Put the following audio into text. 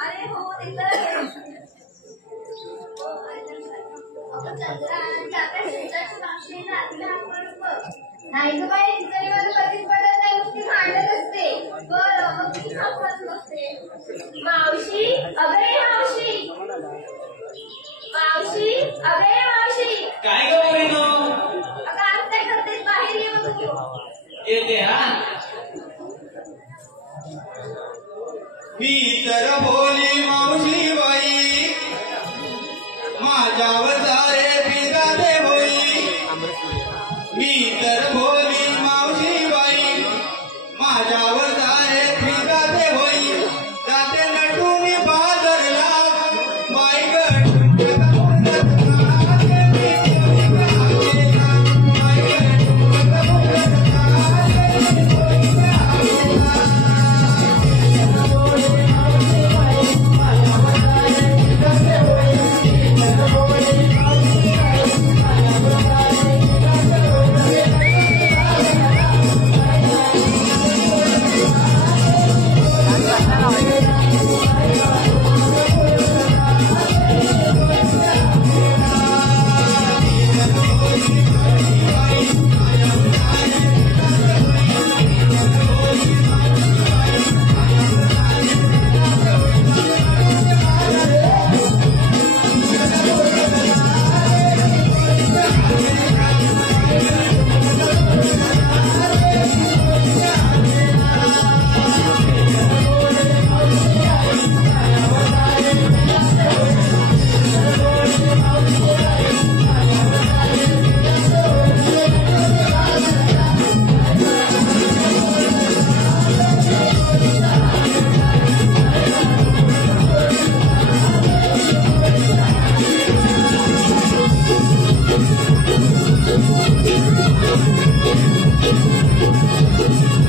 अरे हो नाही तर काही कधीच पडत नाही, नुसती भांडत असते. बरं मग किती खापत नसते. मावशी अगे मावशी, मावशी अगे मावशी. काय ग पोरीनो? अगं आज काय करतेस? बाहेर ये मग तू. येते हा. मी तर बोली मावशी बाई, माझ्यावर सारे पिगाते होई. मी तर बोली मावशी बाई, माझ्यावर सारे पिगाते होई. जाते नटून बाजारला बाई Thank you.